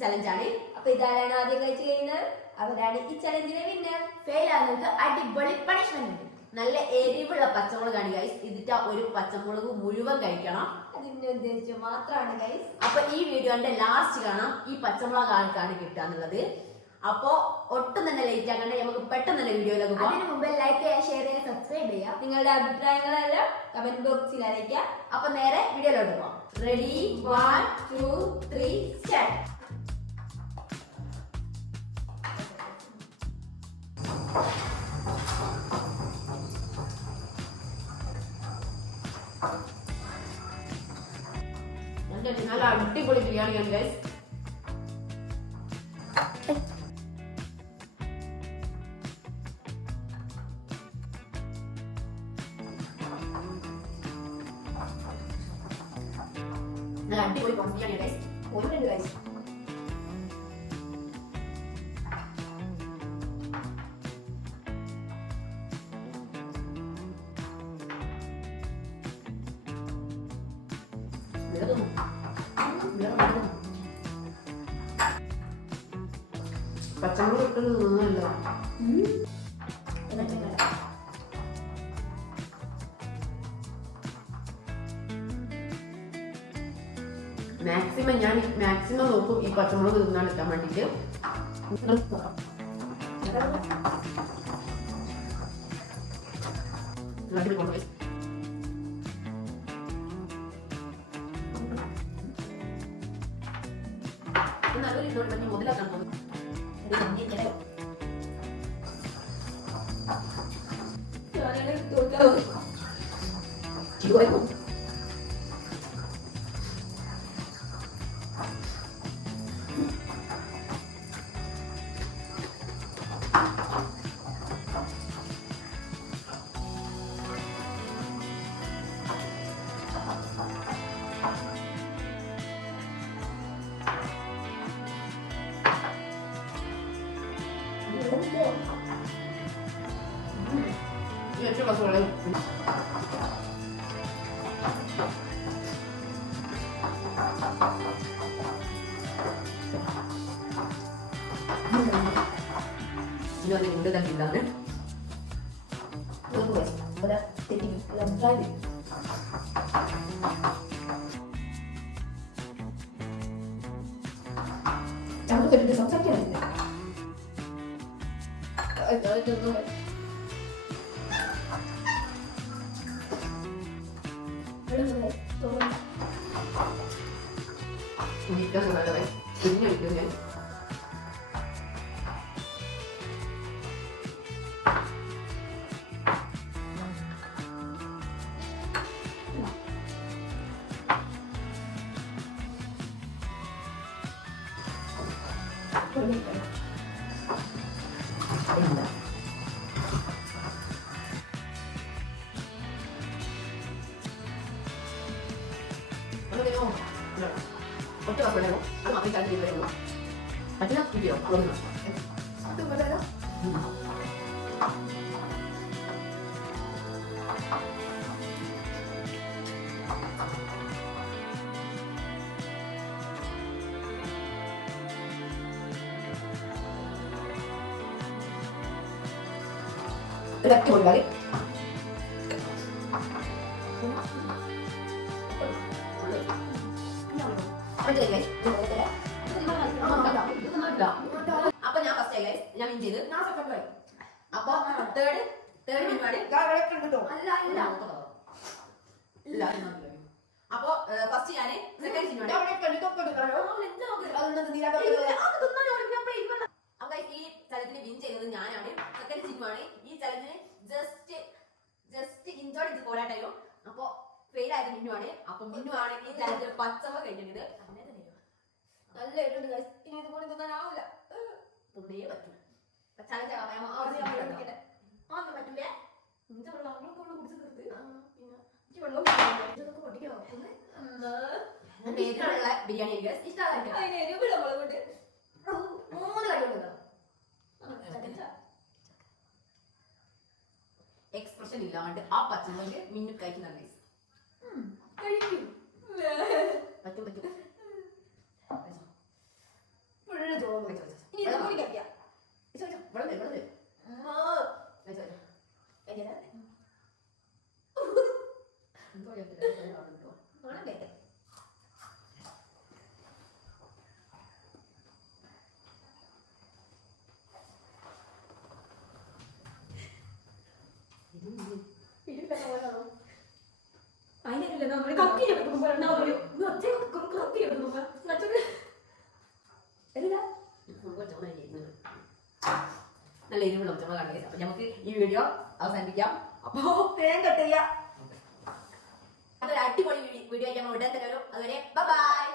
Challenge ആണ്. അപ്പൊ ഇതാരാണ് ആദ്യം കഴിച്ചു കഴിയുന്നത് അവരാണ് ഈ ചലഞ്ചിലെ വിന്നർ. ഫെയിൽ ആകുന്നത് അടിപൊളി പണിഷ്മെന്റ്. നല്ല എരിവുള്ള പച്ചമുളകാണ് ഗൈസ്. ഇതിട്ട ഒരു പച്ചമുളക് മുഴുവൻ കഴിക്കണം. അതിന്റെ ഉദ്ദേശിച്ച് മാത്രമാണ് ഗൈസ്. അപ്പൊ ഈ വീഡിയോന്റെ ലാസ്റ്റ് കാണാം ഈ പച്ചമുളക് ആർക്കാണ് കിട്ടുക എന്നുള്ളത്. അപ്പോ ഒട്ടും തന്നെ ലേറ്റ് ആക്കണ്ട, നമുക്ക് പെട്ടെന്ന് തന്നെ വീഡിയോയിലേക്ക് പോകാം. അതിന് മുമ്പ് ലൈക്ക് ചെയ്യുക, ഷെയർ ചെയ്യുക, സബ്സ്ക്രൈബ് ചെയ്യുക. നിങ്ങളുടെ അഭിപ്രായങ്ങളെല്ലാം കമന്റ് ബോക്സിൽ അറിയിക്കുക. അപ്പൊ നേരെ വീഡിയോയിലോട്ട് പോകാം. Ready 1 2 3 start. നല്ല അടിപൊളി ബിരിയാണിയാണ് ഗൈസ്. നല്ല അടിപൊളി ബിരിയാണിയാണ് ഗൈസ്. ഒന്നുണ്ട് ഗൈസ്. പച്ചമുളക് ഇട്ടത് തോന്നുന്നല്ലോ. മാക്സിമം നോക്കും ഈ പച്ചമുളക് തിന്നാൻ എടുക്കാൻ വേണ്ടിട്ട്. നല്ലൊരു ഇതോട് പറ്റി മുതലാക്കാൻ പോകും.这个说的。이거 우리가 된다네. 이거 뭐야? 되게 람짜리. 장도 그런데 성착해 있네. Uniknya sebenarnya, jadinya uniknya. 어쩌다 걸려요? 아무 앞에 잘 들리고요. 마지막 비디오 그러면 또 뭐래요? 이렇게 올라가게? അപ്പൊ ഞാൻ ഫസ്റ്റ് ആയി ഞാൻ വിൻ ചെയ്ത്. അപ്പൊ തേർഡ് പരിപാടി അല്ല. അപ്പൊ ഫസ്റ്റ് ഞാന് സെക്കൻഡ് സിനിമ ഈ ചലഞ്ചിന് വിൻ ചെയ്തത് ഞാനാണ്. സെക്കൻഡ് സിനിമയാണ്. ഈ ചലഞ്ചിന് ജസ്റ്റ് ഇൻജോയ് ചെയ്ത് പോരാട്ടായോ. അപ്പൊ ഫെയിൽ ആയത് മിന്നുവാണ്. അപ്പൊ മിന്നുവാണ് ഈ ചലഞ്ചിൽ പച്ചമുളക് കഴിഞ്ഞത്. നല്ല ഇട്ടുണ്ട് ഗൈസ്. ഇനി ഇത് കൂടി തിന്നാനാവില്ല. തുണ്ടേ പറ്റും. ചലഞ്ച് പറ്റൂലേ? ഇഞ്ച വെള്ളം കുടിച്ച് തീർത്ത് പിന്നെ വെള്ളം പൊട്ടിക്കോ. എരിവുള്ള ബിരിയാണി ഇഷ്ടമാണ്. 3 കടികളുണ്ടോ? എക്സ്പ്രഷൻ ഇല്ലാണ്ട് ആ പച്ചമുളക് മിന്നു കഴിക്കുന്ന കഴിക്കും. പറ്റും. ഇനി ഇത് കൂടി കഴിക്കാം. വെള്ളം തരും എങ്ങനെ? ആണല്ലേ? അതിനല്ലേ നമ്മള് കത്തി എടുക്കുമ്പോ നല്ല എരിവുള്ള പച്ചമുളക് കാണുക. അപ്പൊ നമുക്ക് ഈ വീഡിയോ അവസാനിപ്പിക്കാം. അപ്പോ വേഗം കട്ട് ചെയ്യാം. അതൊരു അടിപൊളി വീഡിയോ ആയിട്ട് നമ്മൾ ഉടൻ തന്നെ വരും. അതുവരെ ബൈ.